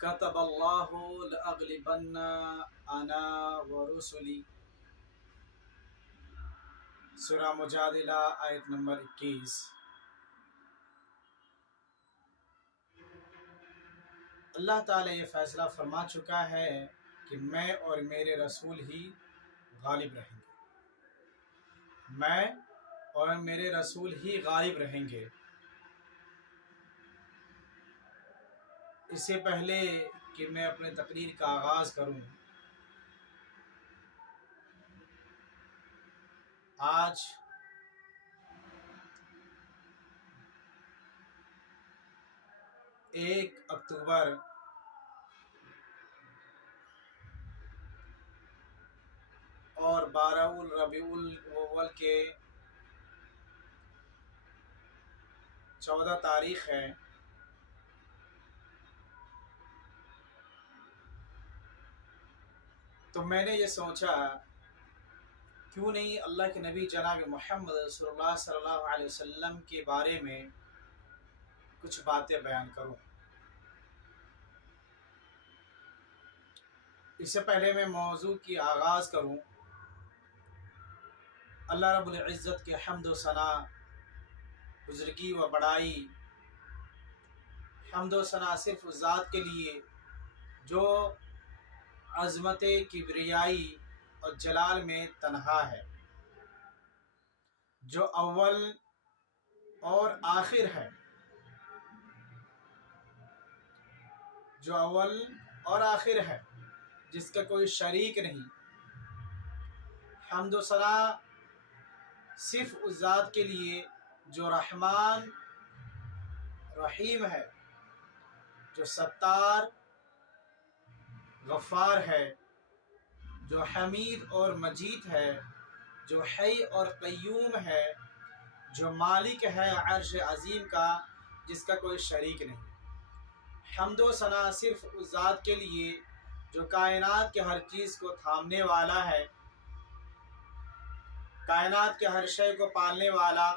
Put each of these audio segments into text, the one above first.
کتب اللہ لأغلبن انا ورسلی، سورہ مجادلہ آیت نمبر 21۔ اللہ تعالیٰ یہ فیصلہ فرما چکا ہے کہ میں اور میرے رسول ہی غالب رہیں گے، میں اور میرے رسول ہی غالب رہیں گے۔ اس سے پہلے کہ میں اپنے تقریر کا آغاز کروں، آج 1 اکتوبر اور 12 ربیع الاول کے 14 تاریخ ہے۔ تو میں نے یہ سوچا کیوں نہیں اللہ کے نبی جناب محمد رسول اللہ صلی اللہ علیہ وسلم کے بارے میں کچھ باتیں بیان کروں۔ اس سے پہلے میں موضوع کی آغاز کروں، اللہ رب العزت کے حمد و ثنا، بزرگی و بڑائی، حمد و ثنا صرف اس ذات کے لیے جو عظمت، کبریائی اور جلال میں تنہا ہے، جو اول اور آخر ہے، جو اول اور آخر ہے، جس کا کوئی شریک نہیں۔ حمد و ثنا صرف اس ذات کے لیے جو رحمان رحیم ہے، جو ستار غفار ہے، جو حمید اور مجید ہے، جو حی اور قیوم ہے، جو مالک ہے عرش عظیم کا، جس کا کوئی شریک نہیں۔ حمد و ثنا صرف اس ذات کے لیے جو کائنات کے ہر چیز کو تھامنے والا ہے، کائنات کے ہر شے کو پالنے والا،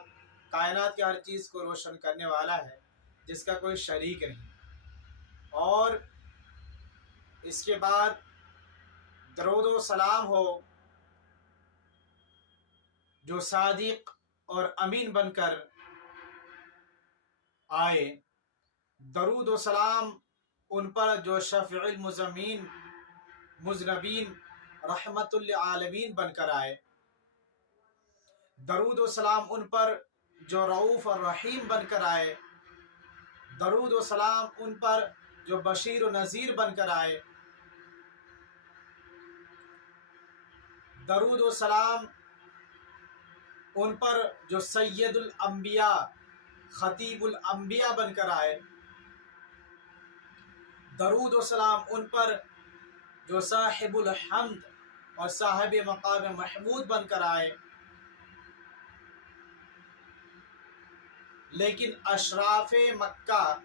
کائنات کے ہر چیز کو روشن کرنے والا ہے، جس کا کوئی شریک نہیں۔ اور اس کے بعد درود و سلام ہو جو صادق اور امین بن کر آئے، درود و سلام ان پر جو شفیع المذنبین رحمت للعالمین بن کر آئے، درود و سلام ان پر جو رؤوف اور رحیم بن کر آئے، درود و سلام ان پر جو بشیر و نذیر بن کر آئے، درود و سلام ان پر جو سید الانبیاء، خطیب الانبیاء بن کر آئے، درود و سلام ان پر جو صاحب الحمد اور صاحب مقام محمود بن کر آئے۔ لیکن اشراف مکہ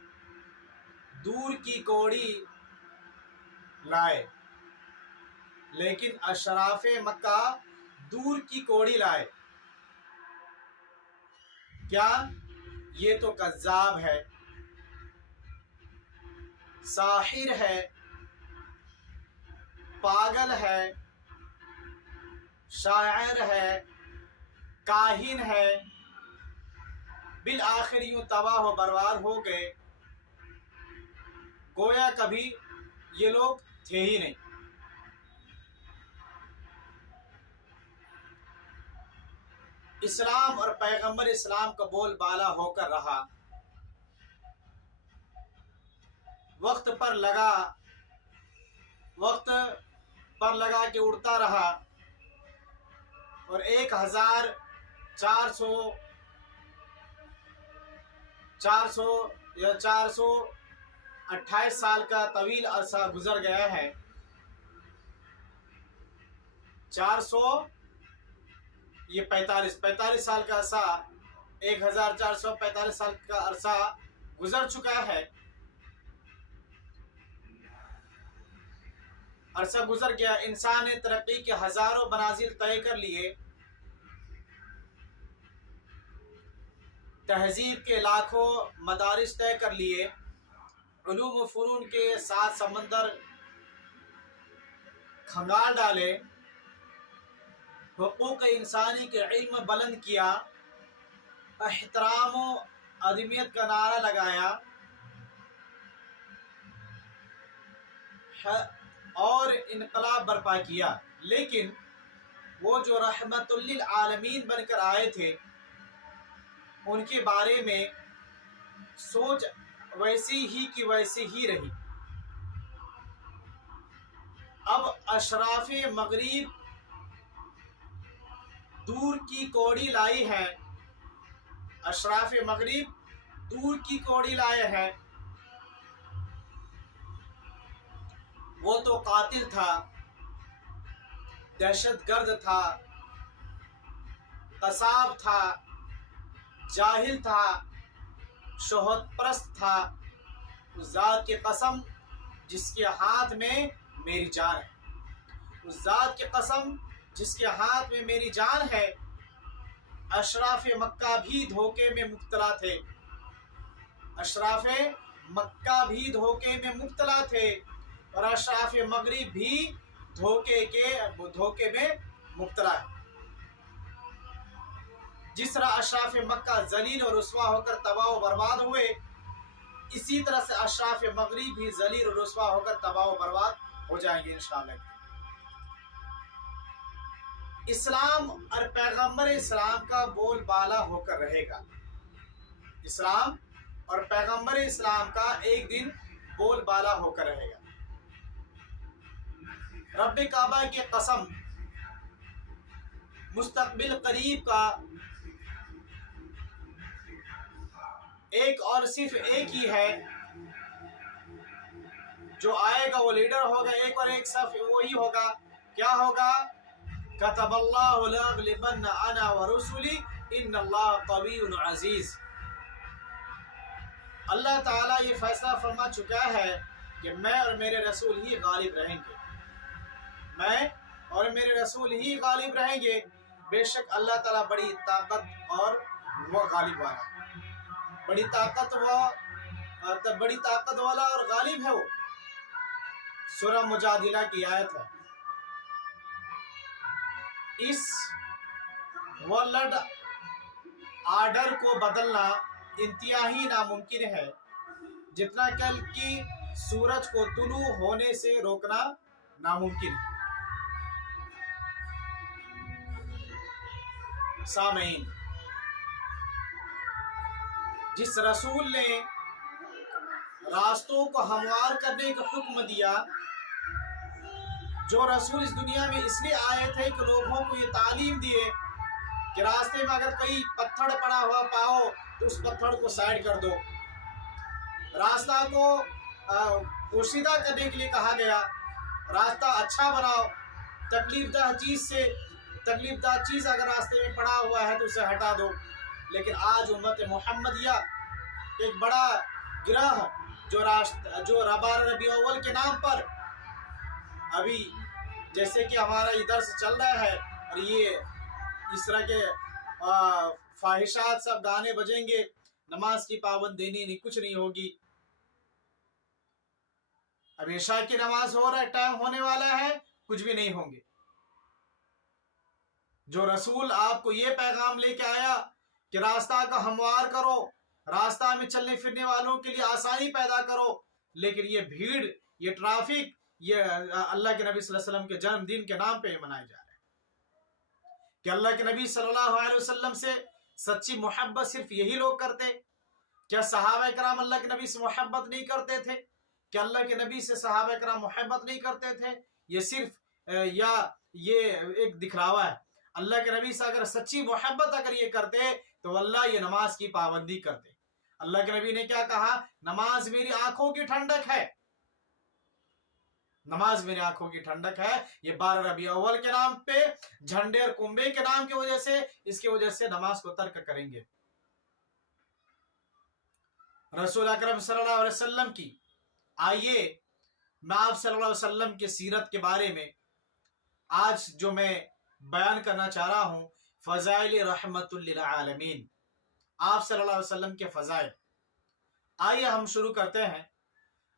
دور کی کوڑی لائے، لیکن اشراف مکہ دور کی کوڑی لائے۔ کیا؟ یہ تو کذاب ہے، ساحر ہے، پاگل ہے، شاعر ہے، کاہن ہے، بالآخر یوں تباہ و برباد ہو گئے، گویا کبھی یہ لوگ تھے ہی نہیں۔ اسلام اور پیغمبر اسلام کا بول بالا ہو کر رہا، وقت پر لگا کہ اڑتا رہا، اور 428 سال کا طویل عرصہ گزر گیا ہے۔ 45 سال کا عرصہ، 1445 سال کا عرصہ گزر چکا ہے، عرصہ گزر گیا۔ انسان نے ترقی کے ہزاروں منازل طے کر لیے، تہذیب کے لاکھوں مدارس طے کر لیے، علوم و فنون کے 7 سمندر کھنگال ڈالے، حقوق انسانی کے علم بلند کیا، احترام و ادمیت کا نعرہ لگایا اور انقلاب برپا کیا، لیکن وہ جو رحمت للعالمین بن کر آئے تھے ان کے بارے میں سوچ ویسی ہی کی ویسی ہی رہی۔ اب اشراف مغرب دور کی کوڑی لائی ہے، اشراف مغرب دور کی کوڑی لائے ہیں۔ وہ تو قاتل تھا، دہشت گرد تھا، قصاب تھا، جاہل تھا، شہوت پرست تھا، اس ذات کی قسم جس کے ہاتھ میں میری جان ہے، اس ذات کی قسم جس کے ہاتھ میں میری جان ہے، اشراف مکہ بھی دھوکے میں مبتلا تھے، اشراف مکہ بھی دھوکے میں مبتلا تھے، اور اشراف مغرب بھی دھوکے میں مبتلا ہے۔ جس طرح اشراف مکہ ذلیل اور رسوا ہو کر تباہ و برباد ہوئے، اسی طرح سے اشراف مغرب بھی ذلیل اور رسوا ہو کر تباہ و برباد ہو جائیں گے انشاءاللہ۔ اسلام اور پیغمبر اسلام کا بول بالا ہو کر رہے گا، اسلام اور پیغمبر اسلام کا ایک دن بول بالا ہو کر رہے گا۔ رب کعبہ کی قسم، مستقبل قریب کا ایک اور صرف ایک ہی ہے جو آئے گا، وہ لیڈر ہوگا، ایک اور ایک صرف وہی ہوگا۔ کیا ہوگا؟ کتب اللہ لاغلبن انا ورسلی ان اللہ قوی عزیز۔ اللہ تعالیٰ یہ فیصلہ فرما چکا ہے کہ میں اور میرے رسول ہی غالب رہیں گے، میں اور میرے رسول ہی غالب رہیں گے۔ بے شک اللہ تعالیٰ بڑی طاقت اور وہ غالب والا، بڑی طاقت والا اور غالب ہے۔ وہ سورہ مجادلہ کی آیت ہے۔ اس ورلڈ آرڈر کو بدلنا انتہائی ناممکن ہے، جتنا کل کی سورج کو طلوع ہونے سے روکنا ناممکن ہے۔ سامعین، جس رسول نے راستوں کو ہموار کرنے کا حکم دیا، جو رسول اس دنیا میں اس لیے آئے تھے کہ لوگوں کو یہ تعلیم دیے کہ راستے میں اگر کوئی پتھر پڑا ہوا پاؤ تو اس پتھر کو سائڈ کر دو، راستہ کو پوشیدہ کرنے کے لیے کہا گیا، راستہ اچھا بناؤ، تکلیف دہ چیز اگر راستے میں پڑا ہوا ہے تو اسے ہٹا دو۔ لیکن آج امت محمدیہ ایک بڑا گروہ جو ربیع الاول کے نام پر ابھی جیسے کہ ہمارا یہ درس چل رہا ہے، اور یہ اس طرح کے فاحشات سب گانے بجیں گے، نماز کی پابندی نہیں، کچھ نہیں ہوگی۔ اب عشاء کی نماز ہو رہا ہے، ٹائم ہونے والا ہے، کچھ بھی نہیں ہوں گے۔ جو رسول آپ کو یہ پیغام لے کے آیا کہ راستہ کا ہموار کرو، راستہ میں چلنے پھرنے والوں کے لیے آسانی پیدا کرو، لیکن یہ بھیڑ، یہ ٹرافک، یہ اللہ کے نبی صلی اللہ علیہ وسلم کے جنم دن کے نام پہ منائے جا رہے ہیں۔ کہ اللہ کے نبی صلی اللہ علیہ وسلم سے سچی محبت صرف یہی لوگ کرتے؟ کیا صحابہ کرام اللہ کے نبی سے محبت نہیں کرتے تھے؟ کہ اللہ کے نبی سے صحابہ کرام محبت نہیں کرتے تھے؟ یہ صرف یہ ایک دکھلاوا ہے۔ اللہ کے نبی سے اگر سچی محبت اگر یہ کرتے تو اللہ یہ نماز کی پابندی کرتے۔ اللہ کے نبی نے کیا کہا؟ نماز میری آنکھوں کی ٹھنڈک ہے، نماز میری آنکھوں کی ٹھنڈک ہے۔ یہ 12 ربیع الاول کے نام پہ، جھنڈے اور کنبے کے نام کی وجہ سے، اس کی وجہ سے نماز کو ترک کریں گے۔ رسول اکرم صلی اللہ علیہ وسلم کی، آئیے میں آپ صلی اللہ علیہ وسلم کی سیرت کے بارے میں آج جو میں بیان کرنا چاہ رہا ہوں، فضائل رحمت للعالمین، آپ صلی اللہ علیہ وسلم کے فضائل۔ آئیے ہم شروع کرتے ہیں۔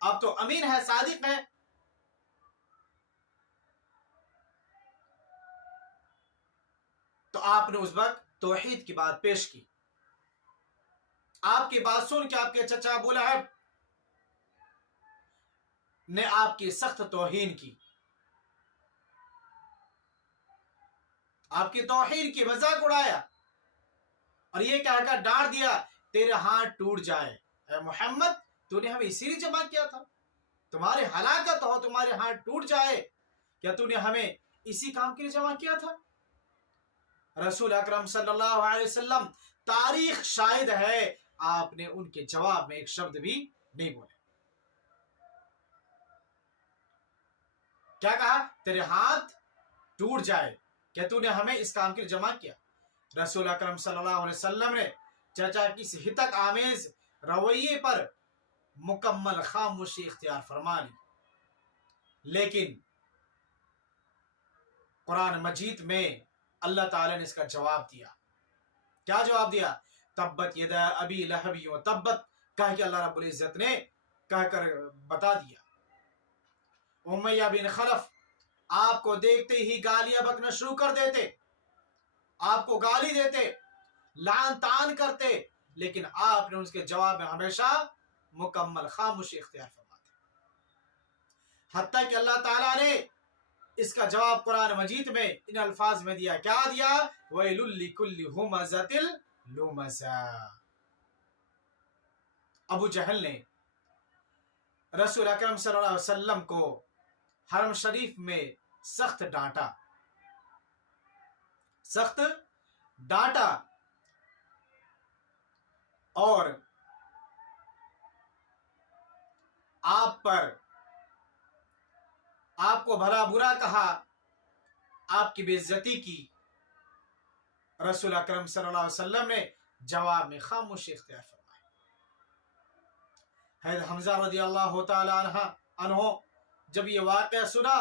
آپ تو امین ہے، صادق ہے. تو آپ نے اس وقت توحید کی بات پیش کی. آپ کی بات سن کے آپ کے چچا ابو لہب نے آپ کی سخت توہین کی، آپ کی توہین کی، مذاق اڑایا اور یہ کہہ کر ڈانٹ دیا تیرے ہاتھ ٹوٹ جائے. اے محمد، تو نے ہمیں اسی لیے جمع کیا تھا، تمہاری ہلاکت ہو، تمہارے ہاتھ ٹوٹ جائے، کیا تو نے ہمیں اسی کام کے لیے جمع کیا تھا؟ رسول اکرم صلی اللہ علیہ وسلم، تاریخ شاہد ہے، آپ نے ان کے جواب میں ایک شبد بھی نہیں بولے. کیا کہا؟ تیرے ہاتھ ٹوٹ جائے، کیا تو نے ہمیں اس کام کے لیے جمع کیا؟ رسول اکرم صلی اللہ علیہ وسلم نے چچا کی اس ہتک آمیز رویے پر مکمل خاموشی اختیار فرما لی. لیکن قرآن مجید میں اللہ تعالی نے اس کا جواب دیا. کیا جواب دیا؟ تبت یدا ابی لہب و تبت، کہا کہ اللہ رب العزت نے کہہ کر بتا دیا. امیہ بن خلف آپ کو دیکھتے ہی گالیاں بکنا شروع کر دیتے، آپ کو گالی دیتے، لعن طعن کرتے، لیکن آپ نے اس کے جواب میں ہمیشہ مکمل خاموشی اختیار فرماتے. حتیٰ کہ اللہ تعالیٰ نے اس کا جواب قرآن مجید میں ان الفاظ میں دیا. کیا دیا؟ وَيْلٌ لِكُلِّ هُمَزَةٍ لُمَزَةٍ. ابو جہل نے رسول اکرم صلی اللہ علیہ وسلم کو حرم شریف میں سخت ڈانٹا، سخت ڈانٹا، اور آپ پر، آپ کو بھلا برا کہا، آپ کی بے عزتی کی. رسول اکرم صلی اللہ علیہ وسلم نے جواب میں خاموشی اختیار فرمائی. حضرت حمزہ رضی اللہ تعالی عنہ جب یہ واقعہ سنا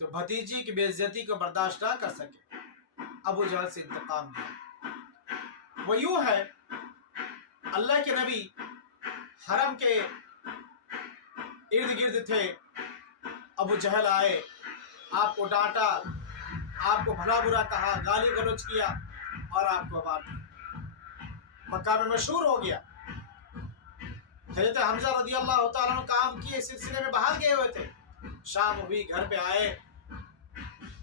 تو بھتیجی کی بے عزتی کو برداشت نہ کر سکے، ابو جہل سے انتقام لیا. وہ یوں ہے، اللہ کے نبی حرم کے ارد گرد تھے، ابو جہل آئے، آپ کو ڈانٹا، آپ کو بھلا برا کہا، گالی گلوچ کیا اور آپ کو مار دیا. مکہ میں مشہور ہو گیا. حضرت حمزہ رضی اللہ تعالیٰ عنہ کام کیے سلسلے میں باہر گئے ہوئے تھے، شام ہوئی، گھر پہ آئے،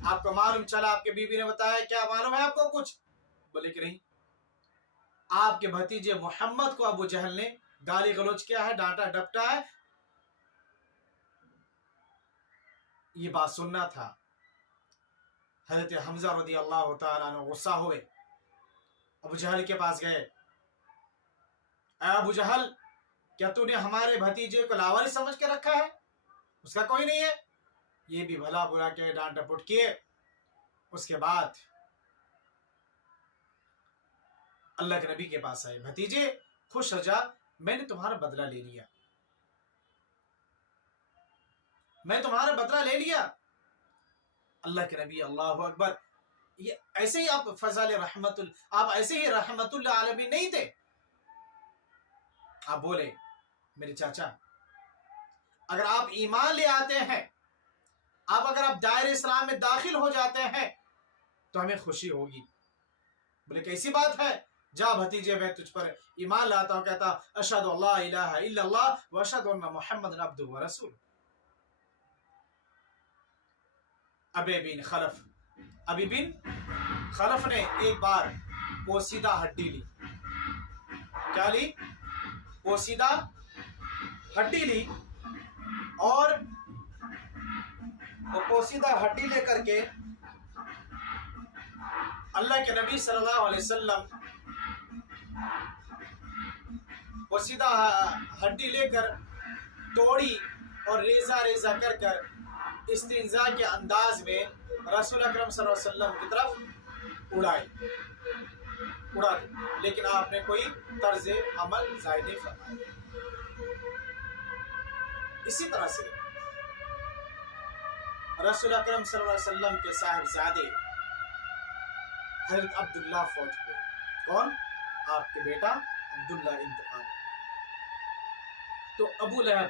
آپ کو معلوم چلا، آپ کے بیوی نے بتایا کیا معلوم ہے آپ کو کچھ؟ بولے کہ نہیں. آپ کے بھتیجے محمد کو ابو جہل نے گالی گلوچ کیا ہے، ڈانٹا ڈپٹا ہے. یہ بات سننا تھا. حضرت حمزہ رضی اللہ تعالیٰ عنہ غصہ ہوئے، ابو جہل کے پاس گئے. اے ابو جہل، کیا تو نے ہمارے بھتیجے کو لاوارث سمجھ کے رکھا ہے؟ اس کا کوئی نہیں ہے. یہ بھی بھلا برا کے ڈانٹ ڈپٹ کیے. اس کے بعد اللہ کے نبی کے پاس آئے. بھتیجے خوش ہو جا، میں نے تمہارا بدلہ لے لیا، میں تمہارا بدلہ لے لیا. اللہ کے نبی، اللہ اکبر، یہ ایسے ہی آپ فضل رحمت، آپ ایسے ہی رحمت اللہ عالمین نہیں تھے. آپ بولے میرے چاچا، اگر آپ ایمان لے آتے ہیں، اگر آپ دائرہ اسلام میں داخل ہو جاتے ہیں تو ہمیں خوشی ہوگی. بولے کیسی بات ہے؟ جا بھتیجے، میں تجھ پر ایمان لاتا ہوں، کہتا اشہد اللہ الہ الا اللہ و اشہد ان محمد عبدہ و رسول. ابی بن خلف نے ایک بار پوسیدہ ہڈی لی. کیا لی؟ پوسیدہ ہڈی لی، اور وہ پوسیدہ ہڈی لے کر کے اللہ کے نبی صلی اللہ علیہ وسلم پوسیدہ ہڈی لے کر توڑی اور ریزہ ریزہ کر کر استنزاء کے انداز میں رسول اکرم صلی اللہ علیہ وسلم کی طرف اڑائی، اڑا دی. لیکن آپ نے کوئی طرز عمل ظاہر نہیں فرمایا. اسی طرح سے رسول اکرم صلی اللہ علیہ وسلم کے صاحبزادے حضرت عبداللہ فوت ہوئے. کون؟ آپ کے بیٹا عبداللہ انتقال. تو ابو لہب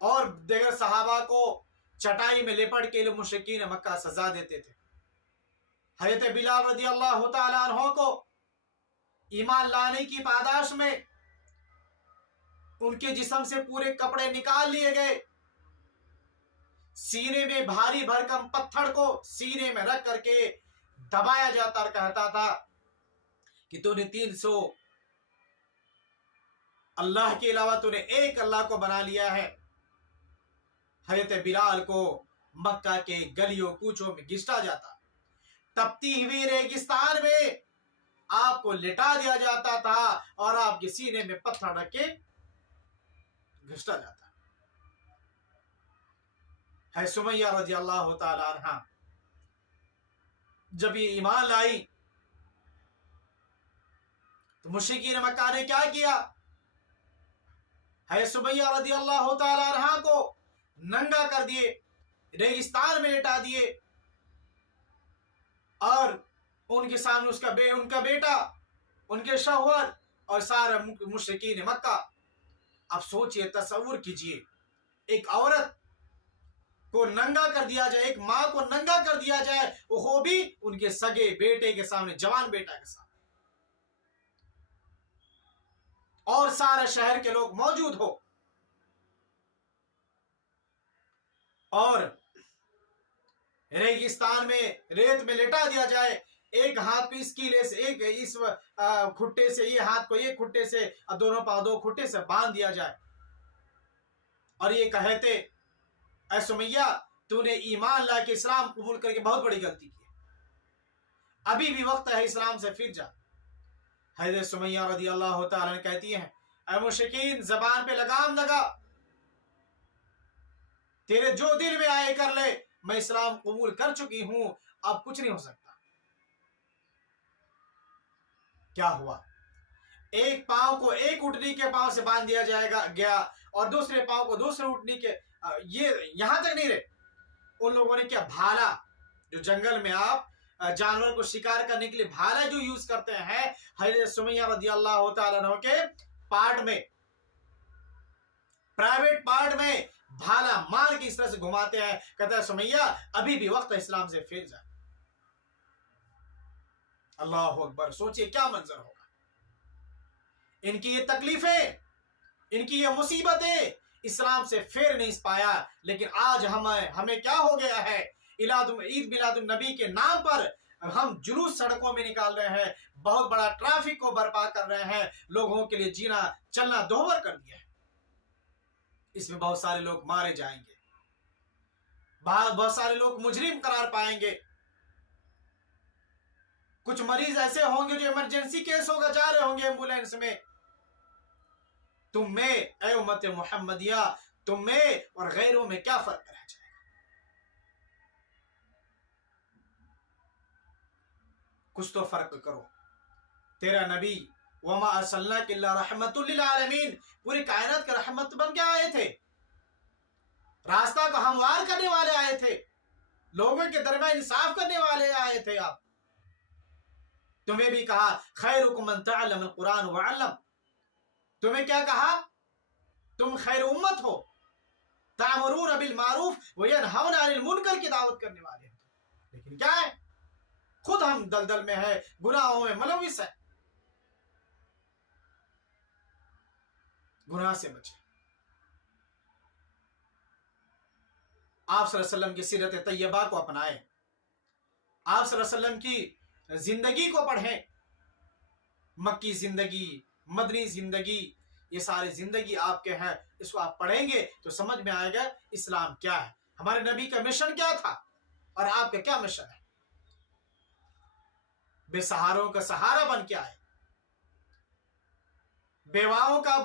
اور دیگر صحابہ کو چٹائی میں لپٹ کے مشرکین مکہ سزا دیتے تھے۔ حضرت بلال رضی اللہ تعالیٰ عنہ کو ایمان لانے کی پاداش میں ان کے جسم سے پورے کپڑے نکال لیے گئے، سینے میں بھاری بھرکم پتھر کو سینے میں رکھ کر کے دبایا جاتا اور کہتا تھا کہ تو نے 300 اللہ کے علاوہ تو نے ایک اللہ کو بنا لیا ہے۔ حضرت بلال کو مکہ کے گلیوں کوچوں میں گھسٹا جاتا، تپتی ہوئی ریگستان میں آپ کو لٹا دیا جاتا تھا اور آپ کے سینے میں پتھر رکھ کے گھسٹا جاتا ہے۔ سمیہ رضی اللہ تعالی عنہ جب یہ ایمان لائی تو مشرکین مکہ نے کیا کیا؟ ہے سمیہ رضی اللہ تعالی عنہ کو ننگا کر دیے، ریگستان میں لٹا دیے، اور ان کے سامنے ان کا بیٹا، ان کے شوہر اور سارے مشرکین مکہ۔ اب سوچئے، تصور کیجئے، ایک عورت کو ننگا کر دیا جائے، ایک ماں کو ننگا کر دیا جائے، وہ بھی ان کے سگے بیٹے کے سامنے، جوان بیٹا کے سامنے، اور سارے شہر کے لوگ موجود ہو، اور ریگستان میں ریت میں لٹا دیا جائے، ایک ہاتھ کو اس کیلے سے، ایک اس کھٹے سے، یہ ہاتھ کو ایک کھٹے سے، اور دونوں پاؤں دو کھٹے سے باندھ دیا جائے، اور یہ کہتے اے سمیہ تو نے ایمان لا کے اسلام قبول کر کے بہت بڑی غلطی کی، ابھی بھی وقت ہے اسلام سے پھر جا۔ حضرت سمیہ رضی اللہ تعالیٰ عنہ کہتی ہیں اے مشرکین، زبان پہ لگام لگا، تیرے جو دل میں آئے کر لے، میں اسلام قبول کر چکی ہوں، اب کچھ نہیں ہو سکتا۔ کیا ہوا؟ ایک پاؤں کو ایک اٹھنی کے پاؤں سے باندھ دیا جائے گیا، اور دوسرے پاؤں کو دوسرے اٹھنی کے، یہ یہاں تک نہیں رہے، ان لوگوں نے کیا، بھالا، جو جنگل میں آپ جانور کو شکار کرنے کے لیے بھالا جو یوز کرتے ہیں، حضرت سمیہ رضی اللہ تعالیٰ عنہ کے پارٹ میں، پرائیویٹ پارٹ میں بھالا مار کے اس طرح سے گھماتے ہیں، کہتا ہے سمیہ ابھی بھی وقت ہے اسلام سے پھر جا۔ اللہ اکبر! سوچئے کیا منظر ہوگا، ان کی یہ تکلیفیں، ان کی یہ مصیبتیں، اسلام سے پھر نہیں پایا، لیکن آج ہمیں کیا ہو گیا ہے، عید میلاد النبی کے نام پر ہم جلوس سڑکوں میں نکال رہے ہیں، بہت بڑا ٹریفک کو برپا کر رہے ہیں، لوگوں کے لیے جینا چلنا دوہر کر دیا ہے، اس میں بہت سارے لوگ مارے جائیں گے، بہت سارے لوگ مجرم قرار پائیں گے، کچھ مریض ایسے ہوں گے جو ایمرجنسی کیس ہوگا، جا رہے ہوں گے ایمبولینس میں، تم میں اے امت محمدیہ، تم میں اور غیروں میں کیا فرق رہ جائے گا؟ کچھ تو فرق کرو۔ تیرا نبی وما ارسلناک الا رحمت للعالمین، پوری کائنات کے رحمت بن کے آئے تھے، راستہ کو ہموار کرنے والے آئے تھے، لوگوں کے درمیان انصاف کرنے والے آئے تھے آپ۔ تمہیں بھی کہا خیرکم من تعلم القرآن وعلم، تمہیں کیا کہا؟ تم خیر امت ہو، تأمرون بالمعروف وینہون عن المنکر کی دعوت کرنے والے ہیں، لیکن کیا ہے، خود ہم دلدل میں ہے، گناہوں میں ملوث ہے، گناہ سے بچے۔ آپ صلی اللہ علیہ وسلم کی سیرت طیبہ کو اپنائیں، آپ صلی اللہ علیہ وسلم کی زندگی کو پڑھیں، مکی زندگی، مدنی زندگی، یہ ساری زندگی آپ کے ہیں، اس کو آپ پڑھیں گے تو سمجھ میں آئے گا اسلام کیا ہے، ہمارے نبی کا مشن کیا تھا اور آپ کا کیا مشن ہے۔ بے سہاروں کا سہارا بن کے آئے، بیواؤں کا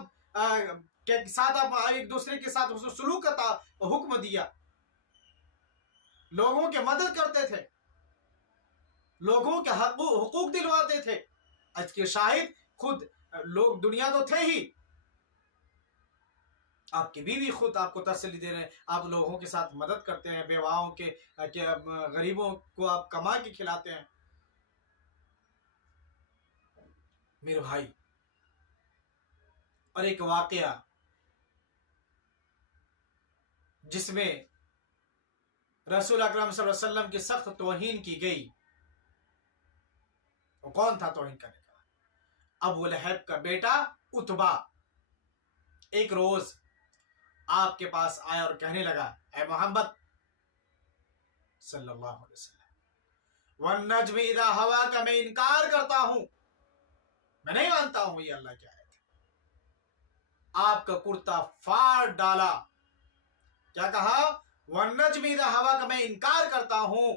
کے ساتھ آپ ایک دوسرے کے ساتھ سلوک کا حکم دیا، لوگوں کے مدد کرتے تھے، لوگوں کے حقوق دلواتے تھے۔ آج کے شاہد خود لوگ دنیا تو تھے ہی، آپ کی بیوی خود آپ کو تسلی دے رہے ہیں، آپ لوگوں کے ساتھ مدد کرتے ہیں، بیواؤں کے غریبوں کو آپ کما کے کھلاتے ہیں۔ میرے بھائی، اور ایک واقعہ جس میں رسول اکرم صلی اللہ علیہ وسلم کی سخت توہین کی گئی، وہ کون تھا توہین کرنے کا؟ ابو لہب کا بیٹا عتبہ ایک روز آپ کے پاس آیا اور کہنے لگا، اے محمد صلی اللہ علیہ وسلم، والنجم اذا ہوا کا میں انکار کرتا ہوں، میں نہیں مانتا ہوں یہ اللہ کی آیت ہے۔ آپ کا کرتا پھاڑ ڈالا، کیا کہا؟ والنجم اذا ہوا کا میں انکار کرتا ہوں،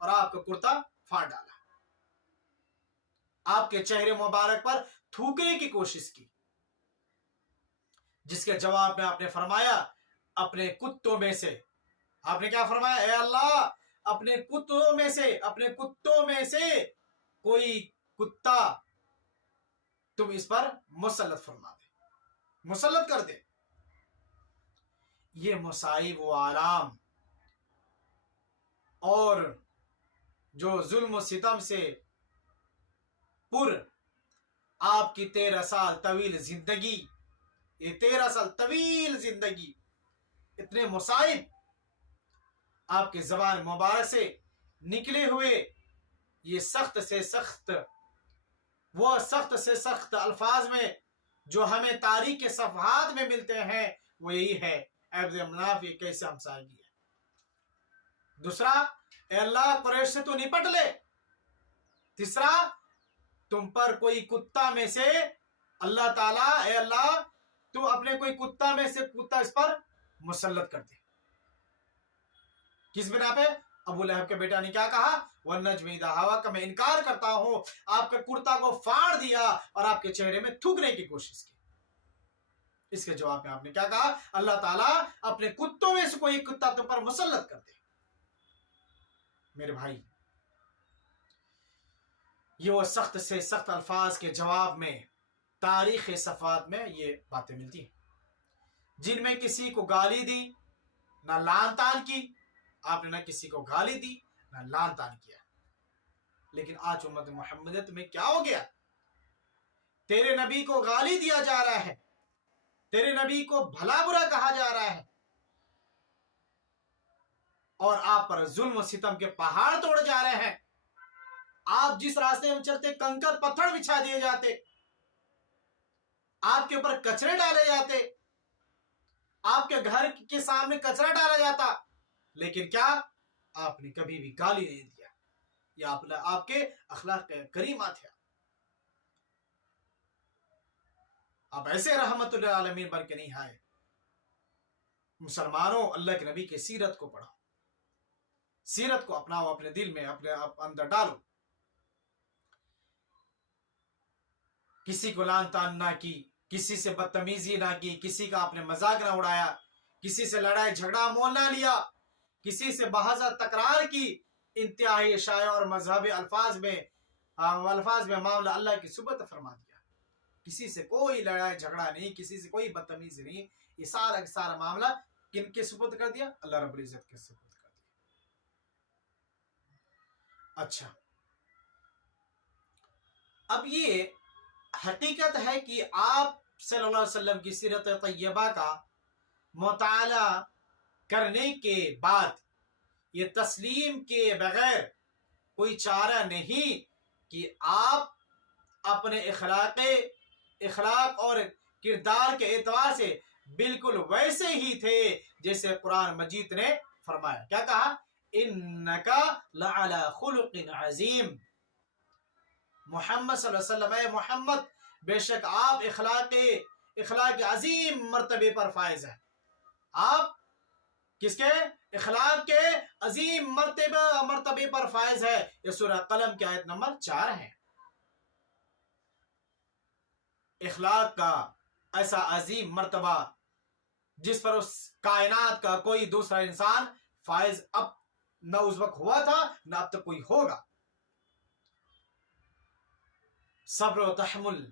اور آپ کا کرتا پھاڑ ڈالا، آپ کے چہرے مبارک پر تھوکنے کی کوشش کی، جس کے جواب میں آپ نے فرمایا اپنے کتوں میں سے، آپ نے کیا فرمایا؟ اے اللہ اپنے کتوں میں سے کوئی کتا تم اس پر مسلط فرما دے، مسلط کر دے۔ یہ مصائب و آلام اور جو ظلم و ستم سے پر آپ کی 13 سال طویل زندگی، یہ 13 سال طویل زندگی، اتنے مصائب آپ کے زبان مبارک سے نکلے ہوئے، یہ سخت سے سخت الفاظ میں جو ہمیں تاریخ کے صفحات میں ملتے ہیں، وہ یہی ہے، عبد مناف یہ کیسے ہمسائیگی ہے۔ دوسرا، اے اللہ قریش سے تو نپٹ لے۔ تیسرا، تم پر کوئی کتا میں سے اللہ تعالیٰ، اے اللہ تو اپنے کوئی کتا میں سے کتا اس پر مسلط کر دے۔ کس بنا پہ؟ ابو لہب کے بیٹا نے کیا کہا؟ والنجم اذا ہوا کا میں انکار کرتا ہوں، آپ کے کرتا کو پھاڑ دیا اور آپ کے چہرے میں تھوکنے کی کوشش کی۔ اس کے جواب میں آپ نے کیا کہا؟ اللہ تعالیٰ اپنے کتوں میں سے کوئی کتا تم پر مسلط کر دے۔ میرے بھائی، یہ وہ سخت سے سخت الفاظ کے جواب میں تاریخ صفحات میں یہ باتیں ملتی ہیں، جن میں کسی کو گالی دی، نہ لعن طعن کی، آپ نے نہ کسی کو گالی دی نہ لعن طعن کیا۔ لیکن آج امت محمدیت میں کیا ہو گیا؟ تیرے نبی کو گالی دیا جا رہا ہے، تیرے نبی کو بھلا برا کہا جا رہا ہے، اور آپ پر ظلم و ستم کے پہاڑ توڑے جا رہے ہیں۔ آپ جس راستے میں چلتے کنکر پتھر بچھا دیے جاتے، آپ کے اوپر کچرے ڈالے جاتے، آپ کے گھر کے سامنے کچرا ڈالا جاتا، لیکن کیا آپ نے کبھی بھی گالی نہیں دیا؟ یہ آپ کے اخلاق کریمہ تھے۔ آپ ایسے رحمت للعالمین بن کے نہیں آئے۔ مسلمانوں، اللہ کے نبی کی سیرت کو پڑھو، سیرت کو اپناؤ، اپنے دل میں، اپنے اندر ڈالو۔ کسی کو لعن طعن نہ کی، کسی سے بدتمیزی نہ کی، کسی کا آپ نے مذاق نہ اڑایا، کسی سے لڑائی جھگڑا مول نہ لیا، کسی سے بحث تکرار کی، انتہائی شائع اور مذہبی الفاظ میں معاملہ اللہ کی سبحت فرما دیا۔ کسی سے کوئی لڑائی جھگڑا نہیں، کسی سے کوئی بدتمیزی نہیں، یہ سارا معاملہ کن کے سپرد کر دیا؟ اللہ رب العزت کے سپرد کر دیا۔ اچھا، اب یہ حقیقت ہے کہ آپ صلی اللہ علیہ وسلم کی سیرت طیبہ کا مطالعہ کرنے کے بعد یہ تسلیم کے بغیر کوئی چارہ نہیں کہ آپ اپنے اخلاق اور کردار کے اعتبار سے بالکل ویسے ہی تھے جیسے قرآن مجید نے فرمایا۔ کیا کہا؟ اِنَّكَ لَعَلَى خُلُقٍ عَظِيمٍ، محمد صلی اللہ علیہ وسلم، اے محمد بے شک آپ اخلاق عظیم مرتبے پر فائز ہیں۔ آپ کس کے؟ اخلاق کے عظیم مرتبے پر فائز ہے۔ یہ سورہ قلم کی آیت نمبر 4 ہے۔ اخلاق کا ایسا عظیم مرتبہ جس پر اس کائنات کا کوئی دوسرا انسان فائز اب نہ اس وقت ہوا تھا نہ اب تک کوئی ہوگا۔ صبر و تحمل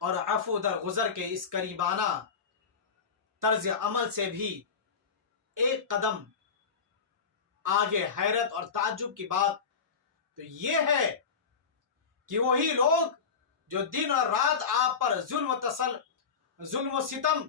اور عفو درگزر کے اس کریمانہ طرز عمل سے بھی ایک قدم آگے حیرت اور تعجب کی بات تو یہ ہے کہ وہی لوگ جو دن اور رات آپ پر ظلم و ستم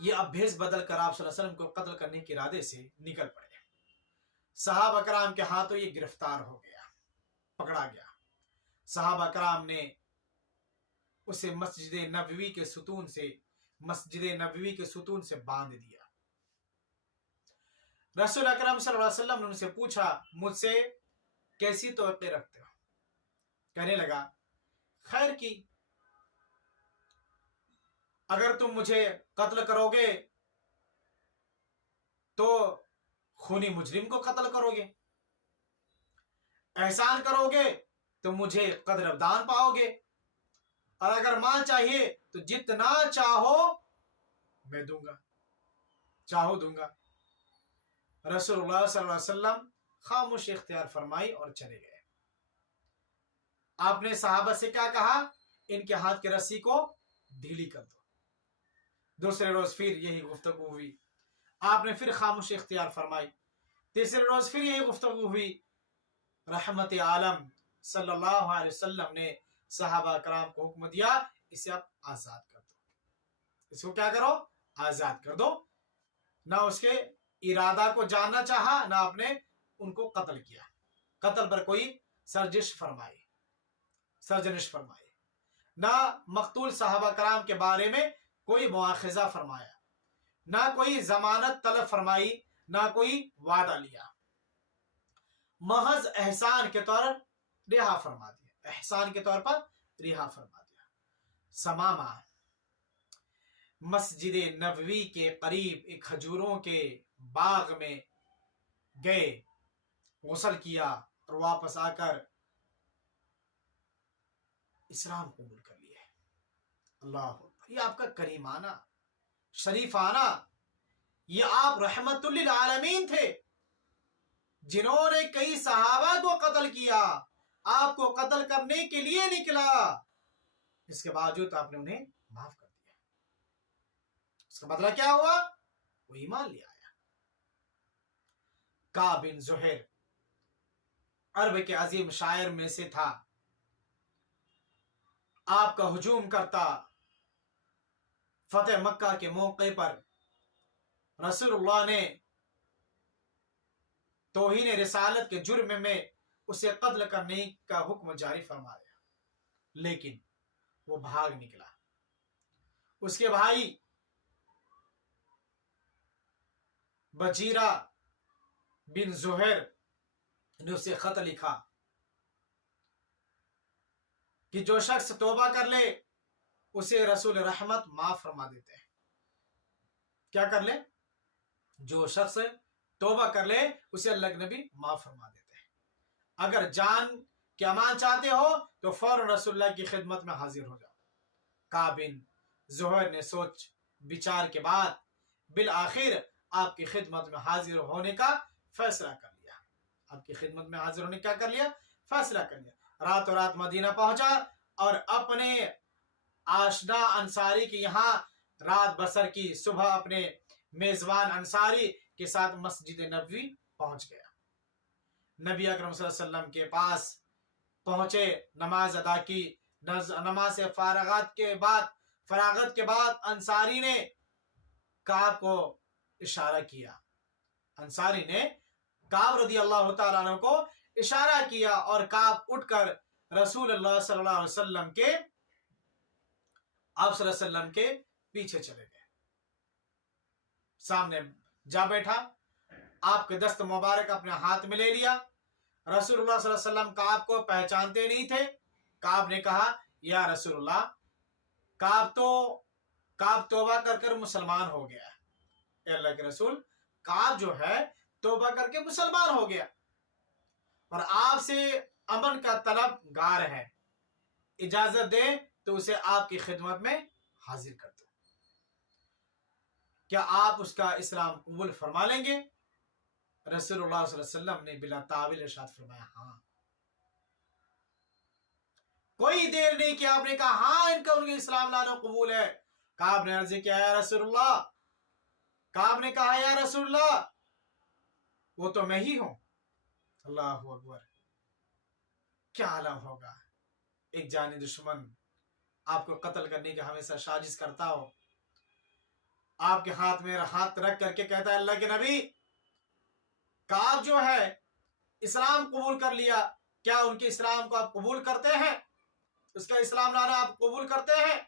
یہ اب بھیس بدل کر آپ صلی اللہ علیہ وسلم کو قتل کرنے کے ارادے سے نکل پڑے۔ صحابہ کرام کے ہاتھوں یہ گرفتار ہو گیا، پکڑا گیا۔ صحابہ کرام نے اسے مسجد نبوی کے ستون سے باندھ دیا۔ رسول اکرم صلی اللہ علیہ وسلم نے ان سے پوچھا، مجھ سے کیسی توقع رکھتے ہو؟ کہنے لگا، خیر کی، اگر تم مجھے قتل کرو گے تو خونی مجرم کو قتل کرو گے، احسان کرو گے تو مجھے قدردان پاؤ گے، اور اگر مال چاہیے تو جتنا چاہو میں دوں گا، چاہو دوں گا۔ رسول اللہ صلی اللہ علیہ وسلم خاموشی اختیار فرمائی اور چلے گئے۔ آپ نے صحابہ سے کیا کہا؟ ان کے ہاتھ کی رسی کو ڈھیلی کر دو۔ دوسرے روز پھر یہی گفتگو ہوئی، آپ نے پھر خاموشی اختیار فرمائی۔ تیسرے روز پھر یہی گفتگو ہوئی۔ رحمت عالم صلی اللہ علیہ وسلم نے صحابہ کرام کو حکم دیا، اسے اب آزاد کر دو۔ اس کو کیا کرو؟ آزاد کر دو۔ نہ اس کے ارادہ کو جاننا چاہا، نہ آپ نے ان کو قتل کیا، قتل پر کوئی سرجش فرمائی، نہ مقتول صحابہ کرام کے بارے میں کوئی مواخذہ فرمایا، نہ کوئی ضمانت طلب فرمائی، نہ کوئی وعدہ لیا، محض احسان کے طور پر رہا فرما دیا، احسان کے طور پر رہا فرما دیا۔ سمامہ مسجد نبوی کے قریب ایک کھجوروں کے باغ میں گئے، غسل کیا اور واپس آ کر اسلام قبول کر لیا۔ اللہ، یہ آپ کا کریمانہ، شریفانہ، یہ آپ رحمت للعالمین تھے جنہوں نے کئی صحابہ کو قتل کیا، آپ کو قتل کرنے کے لیے نکلا، اس کے باوجود آپ نے انہیں معاف کر دیا۔ اس کا بدلہ کیا ہوا؟ وہ ایمان لے آیا۔ کعب بن زہیر عرب کے عظیم شاعر میں سے تھا، آپ کا ہجوم کرتا فتح مکہ کے موقع پر رسول اللہ نے توہین رسالت کے جرم میں اسے قتل کرنے کا حکم جاری فرمایا، لیکن وہ بھاگ نکلا۔ اس کے بھائی بجیرہ بن زہیر نے اسے خط لکھا کہ جو شخص توبہ کر لے اسے رسول رحمت معاف فرما دیتے ہیں۔ کیا کر لے؟ جو شخص توبہ کر لے اسے اللہ کے نبی معاف فرما دیتے ہیں۔ اگر جان کے امان چاہتے ہو تو فوراً رسول اللہ کی خدمت میں حاضر ہو جاؤ۔ کعب بن زہیر نے سوچ بچار کے بعد بالآخر آپ کی خدمت میں حاضر ہونے کا فیصلہ کر لیا۔ آپ کی خدمت میں حاضر ہونے کا کر لیا، فیصلہ کر لیا۔ راتوں رات مدینہ پہنچا اور اپنے آشنا انصاری کے یہاں رات بسر کی، صبح اپنے میزبان انصاری کے ساتھ مسجد نبوی پہنچ گیا۔ نبی اکرم صلی اللہ علیہ وسلم کے پاس پہنچے، نماز ادا کی۔ نماز سے فراغت کے بعد انصاری نے کعب کو اشارہ کیا، انصاری نے کعب رضی اللہ تعالیٰ عنہ کو اشارہ کیا اور کعب اٹھ کر رسول اللہ صلی اللہ علیہ وسلم کے آپ صلی اللہ علیہ وسلم کے پیچھے چلے گئے، سامنے جا بیٹھا، آپ کے دست مبارک اپنے ہاتھ میں لے لیا۔ رسول اللہ صلی اللہ علیہ وسلم کعب کو پہچانتے نہیں تھے۔ کعب نے کہا، یا رسول اللہ، کعب توبہ کر مسلمان ہو گیا ہے۔ اے اللہ کے رسول، کعب جو ہے توبہ کر کے مسلمان ہو گیا اور آپ سے امن کا طلب گار ہے، اجازت دیں تو اسے آپ کی خدمت میں حاضر کر دو۔ کیا آپ اس کا اسلام قبول فرما لیں گے؟ رسول اللہ صلی اللہ علیہ وسلم نے بلا تاویل ارشاد فرمایا، ہاں۔ کوئی دیر نہیں کہ آپ نے کہا، ہاں ان کا اسلام لانا قبول ہے۔ کعب نے عرض کیا، یا رسول اللہ، کعب نے کہا، یا رسول اللہ، وہ تو میں ہی ہوں۔ اللہ اکبر، کیا عالم ہوگا! ایک جانی دشمن آپ کو قتل کرنے کی ہمیشہ سازش کرتا ہو، آپ کے ہاتھ میں ہاتھ رکھ کر کے کہتا ہے اللہ کے نبی کعب جو ہے اسلام قبول کر لیا، کیا ان کے اسلام کو آپ قبول کرتے ہیں؟ اس کا اسلام لانا آپ قبول کرتے ہیں؟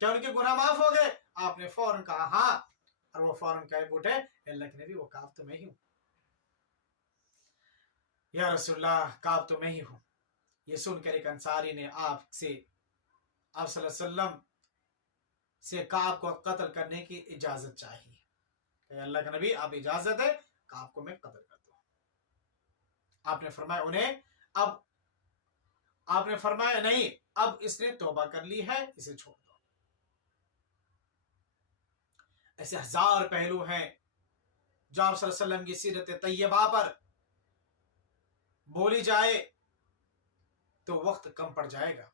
کیا ان کے گناہ معاف ہو گئے؟ آپ نے فوراً کہا ہاں، اور وہ فوراً کہہ اٹھے اللہ کے نبی وہ کعب تو میں ہی ہوں، یا رسول اللہ کعب تو میں ہی ہوں۔ یہ سن کر ایک انصاری نے آپ صلی اللہ علیہ وسلم سے کعب کو قتل کرنے کی اجازت چاہی کہ اللہ کے نبی آپ اجازت ہے کعب کو میں قتل کر دوں۔ آپ نے فرمایا انہیں اب آپ نے فرمایا نہیں، اب اس نے توبہ کر لی ہے، اسے چھوڑ دو۔ ایسے ہزار پہلو ہیں جو آپ صلی اللہ علیہ وسلم کی سیرت طیبہ پر بولی جائے تو وقت کم پڑ جائے گا۔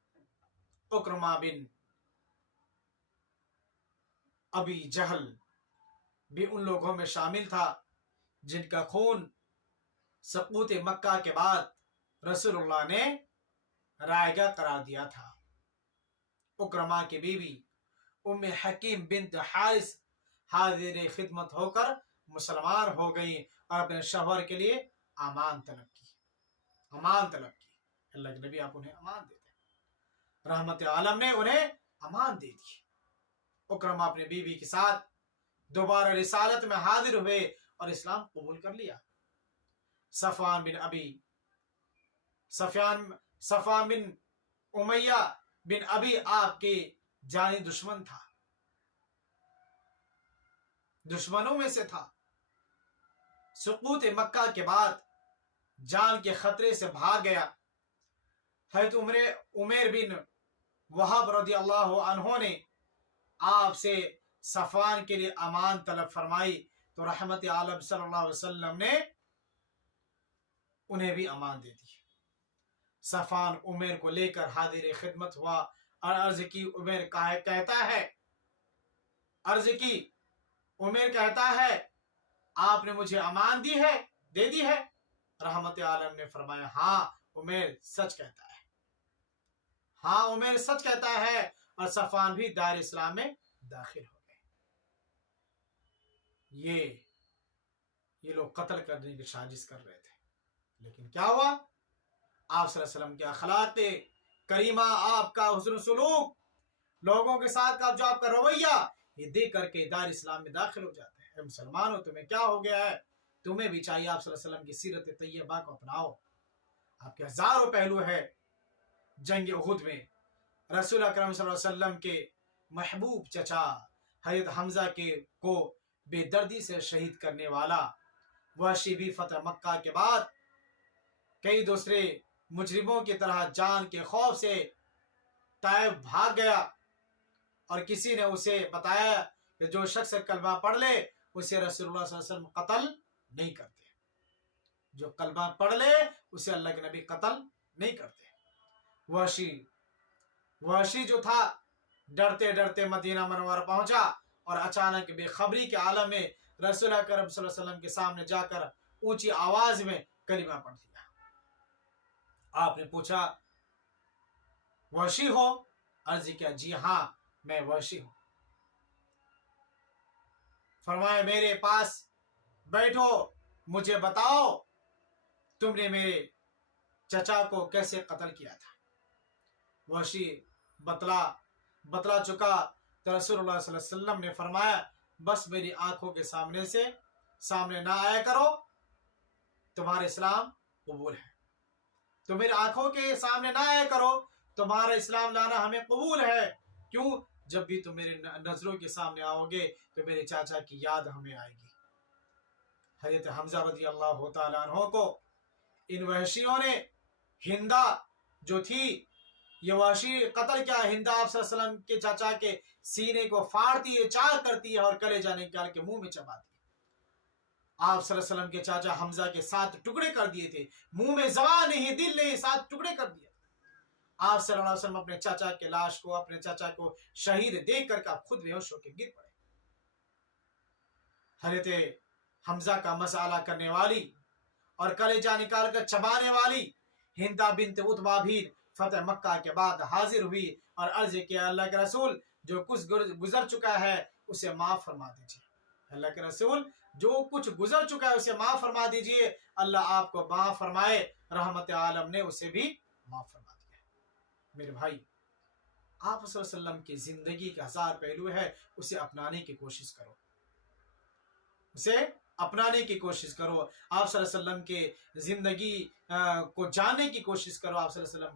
اکرمہ بن ابی جہل بھی ان لوگوں میں شامل تھا جن کا خون سقوط مکہ کے بعد رسول اللہ نے رائگاں قرار دیا تھا۔ اکرمہ کی بیوی ام حکیم بنت حارث حاضر خدمت ہو کر مسلمان ہو گئی اور اپنے شوہر کے لیے امان طلب کی۔ اللہ کے نبی آپ انہیں امان دیتے ہیں، رحمت عالم نے انہیں امان دے دی۔ اکرمہ اپنے بیوی کے ساتھ دوبارہ رسالت میں حاضر ہوئے اور اسلام قبول کر لیا۔ صفوان بن امیہ بن ابی آپ کے جانی دشمن تھا، دشمنوں میں سے تھا۔ سقوط مکہ کے بعد جان کے خطرے سے بھاگ گیا۔ حضرت عمیر بن وہب رضی اللہ عنہ نے آپ سے صفوان کے لیے امان طلب فرمائی تو رحمت عالم صلی اللہ علیہ وسلم نے انہیں بھی امان دے دی۔ صفوان عمیر کو لے کر حاضر خدمت ہوا اور عرض کی عمیر کہتا ہے آپ نے مجھے امان دے دی ہے؟ رحمت عالم نے فرمایا ہاں عمیر سچ کہتا ہے، اور صفوان بھی دار اسلام میں داخل ہو گئے۔ یہ لوگ قتل کرنے کی سازش کر رہے تھے، لیکن کیا ہوا؟ آپ صلی اللہ علیہ وسلم کے اخلاق کریمہ، آپ کا حسن سلوک، لوگوں کے ساتھ کا جو آپ کا رویہ، یہ دیکھ کر کے دار اسلام میں داخل ہو جاتے ہیں۔ اے مسلمانوں تمہیں کیا ہو گیا ہے؟ تمہیں بھی چاہیے آپ صلی اللہ علیہ وسلم کی سیرت طیبہ کو اپناؤ۔ آپ کے ہزاروں پہلو ہے۔ جنگ احد میں رسول اکرم صلی اللہ علیہ وسلم کے محبوب چچا حضرت حمزہ کو بے دردی سے شہید کرنے والا وحشی بھی فتح مکہ کے بعد کئی دوسرے مجرموں کی طرح جان کے خوف سے طائف بھاگ گیا، اور کسی نے اسے بتایا کہ جو شخص کلمہ پڑھ لے اسے رسول اللہ صلی اللہ علیہ وسلم قتل نہیں کرتے، جو کلمہ پڑھ لے اسے اللہ کے نبی قتل نہیں کرتے۔ وحشی جو تھا ڈرتے ڈرتے مدینہ منورہ پہنچا اور اچانک بے خبری کے عالم میں رسول اکرم صلی اللہ علیہ وسلم کے سامنے جا کر اونچی آواز میں کلمہ پڑھ دیا۔ آپ نے پوچھا وحشی ہو؟ عرض کیا جی ہاں میں وحشی ہوں۔ فرمایا میرے پاس بیٹھو، مجھے بتاؤ تم نے میرے چچا کو کیسے قتل کیا تھا۔ وحشی بتلا چکا تو رسول اللہ صلی اللہ علیہ وسلم نے فرمایا بس میری آنکھوں کے سامنے نہ آیا کرو، تمہارا اسلام قبول ہے۔ تو میری آنکھوں کے سامنے نہ آیا کرو، تمہارا اسلام لانا ہمیں قبول ہے۔ کیوں؟ جب بھی تم میرے نظروں کے سامنے آؤ گے تو میرے چاچا کی یاد ہمیں آئے گی۔ حضرت حمزہ رضی اللہ تعالیٰ عنہ کو ان وحشیوں نے، ہندا جو تھی، یہ وحشی قتل کیا؟ ہندا آپ صلی اللہ علیہ وسلم کے چاچا کے سینے کو پھاڑتی ہے، چاک کرتی ہے اور کلیجہ نکال کے منہ میں چباتی ہے۔ آپ صلی اللہ علیہ وسلم کے چاچا حمزہ کے 7 ٹکڑے کر دیے تھے، منہ میں زبان نہیں، دل نہیں، 7 ٹکڑے کر دیا۔ آپ صلی اللہ علیہ وسلم اپنے چاچا کے لاش کو، اپنے چاچا کو شہید دیکھ کر آپ خود بے ہوش ہو کے گر پڑے۔ حضرت حمزہ کا مسئلہ کرنے والی اور کلیجہ نکال کر چبانے والی ہندا بنت عتبہ بھی فتح مکہ کے بعد حاضر ہوئی اور عرض کیا اللہ کے رسول جو کچھ گزر چکا ہے اسے معاف فرما دیجیے۔ اللہ کے رسول جو کچھ گزر چکا ہے اسے معاف فرما دیجیے، اللہ آپ کو معاف فرمائے، رحمت عالم نے اسے بھی معاف فرما دیا۔ میرے بھائی، آپ صلی اللہ علیہ وسلم کی زندگی کے 1000 پہلو ہے، اسے اپنانے کی کوشش کرو، اسے اپنانے کی کوشش کرو۔ آپ صلی اللہ علیہ وسلم کے زندگی کو جاننے کی کوشش کرو، آپ صلی اللہ علیہ وسلم